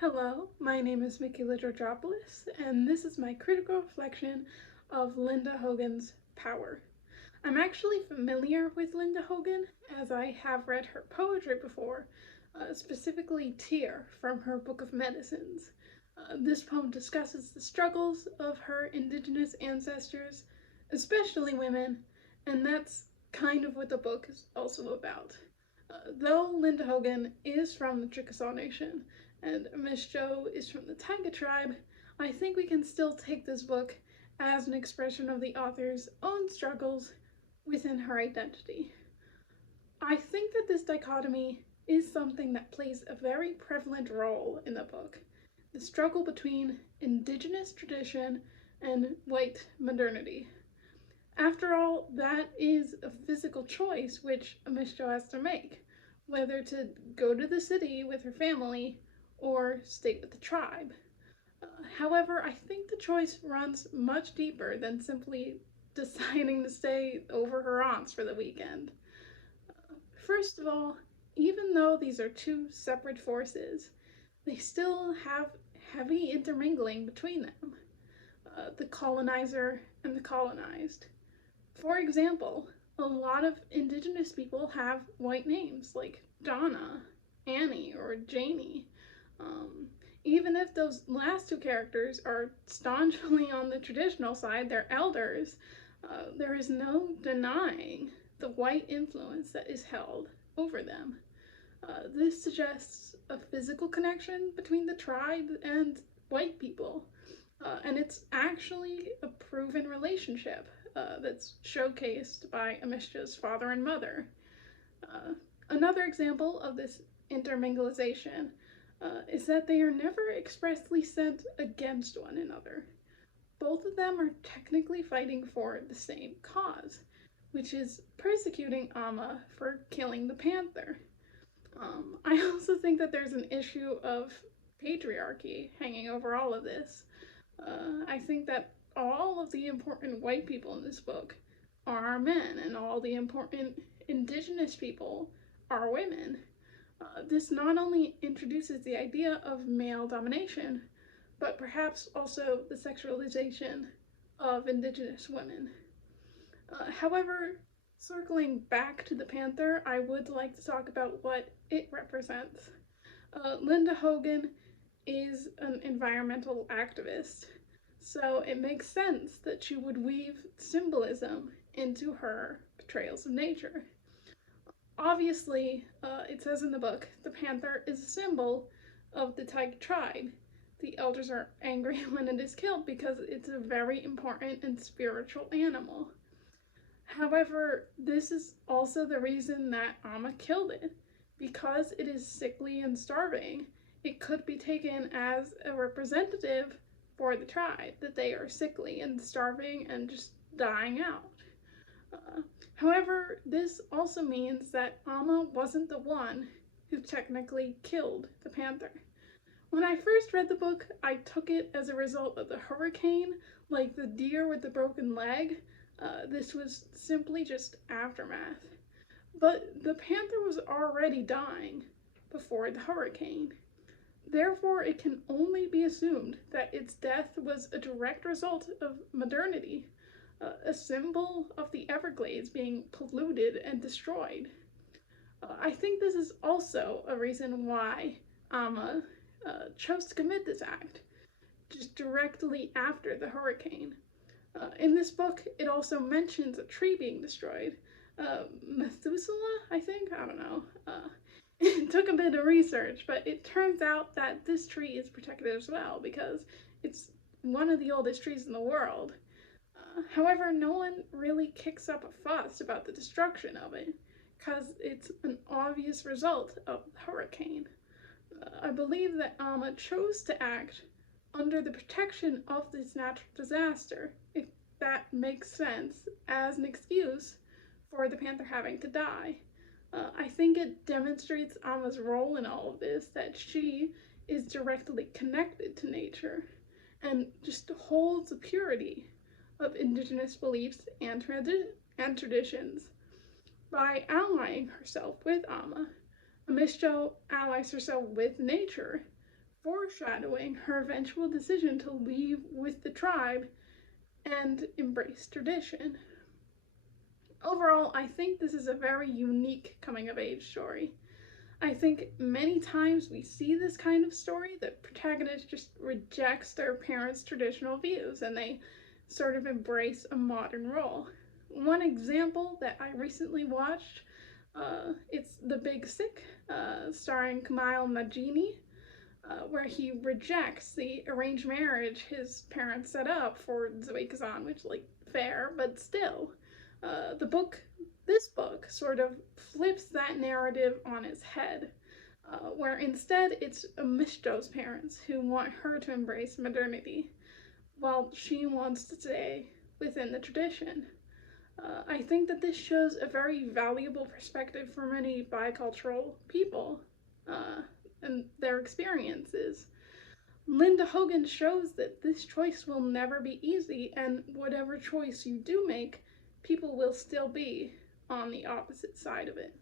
Hello, my name is Michaela Georgopoulos, and this is my critical reflection of Linda Hogan's Power. I'm actually familiar with Linda Hogan, as I have read her poetry before, specifically Tear from her Book of Medicines. This poem discusses the struggles of her indigenous ancestors, especially women, and that's kind of what the book is also about. Though Linda Hogan is from the Chickasaw Nation and Miss Jo is from the Taiga tribe, I think we can still take this book as an expression of the author's own struggles within her identity. I think that this dichotomy is something that plays a very prevalent role in the book, the struggle between indigenous tradition and white modernity. After all, that is a physical choice which Miss Jo has to make, whether to go to the city with her family or stay with the tribe. However, I think the choice runs much deeper than simply deciding to stay over her aunt's for the weekend. First of all, even though these are two separate forces, they still have heavy intermingling between them, the colonizer and the colonized. For example, a lot of indigenous people have white names like Donna, Annie, or Janie. Um, Even if those last two characters are staunchly on the traditional side, they're elders, there is no denying the white influence that is held over them. This suggests a physical connection between the tribe and white people, and it's actually a proven relationship that's showcased by Amishja's father and mother. Uh, Another example of this intermingalization is that they are never expressly sent against one another. Both of them are technically fighting for the same cause, which is persecuting Amma for killing the panther. I also think that there's an issue of patriarchy hanging over all of this. I think that all of the important white people in this book are men, and all the important indigenous people are women. This not only introduces the idea of male domination, but perhaps also the sexualization of indigenous women. However, circling back to the panther, I would like to talk about what it represents. Linda Hogan is an environmental activist, so it makes sense that she would weave symbolism into her portrayals of nature. Obviously, it says in the book, the panther is a symbol of the Taiga tribe. The elders are angry when it is killed because it's a very important and spiritual animal. However, this is also the reason that Amma killed it. Because it is sickly and starving, it could be taken as a representative for the tribe, that they are sickly and starving and just dying out. Uh, However, this also means that Amma wasn't the one who technically killed the panther. When I first read the book, I took it as a result of the hurricane, like the deer with the broken leg. This was simply just aftermath. But the panther was already dying before the hurricane. Therefore, it can only be assumed that its death was a direct result of modernity, a symbol of the Everglades being polluted and destroyed. I think this is also a reason why Amma chose to commit this act just directly after the hurricane. In this book, it also mentions a tree being destroyed. Methuselah, I think? I don't know. It took a bit of research, but it turns out that this tree is protected as well because it's one of the oldest trees in the world. However, no one really kicks up a fuss about the destruction of it because it's an obvious result of the hurricane. I believe that Amma chose to act under the protection of this natural disaster, if that makes sense, as an excuse for the panther having to die. I think it demonstrates Amma's role in all of this, that she is directly connected to nature and just holds the purity of indigenous beliefs and traditions. By allying herself with Amma, Miss Jo allies herself with nature foreshadowing her eventual decision to leave with the tribe and embrace tradition. Overall, I think this is a very unique coming of age story. I think many times we see this kind of story, the protagonist just rejects their parents' traditional views and they sort of embrace a modern role. One example that I recently watched, it's The Big Sick, starring Kumail Nanjiani, where he rejects the arranged marriage his parents set up for Zoe Kazan, which, like, fair, but still. This book sort of flips that narrative on its head, where instead it's Mishto's parents who want her to embrace modernity, while she wants to stay within the tradition. I think that this shows a very valuable perspective for many bicultural people and their experiences. Linda Hogan shows that this choice will never be easy, and whatever choice you do make, people will still be on the opposite side of it.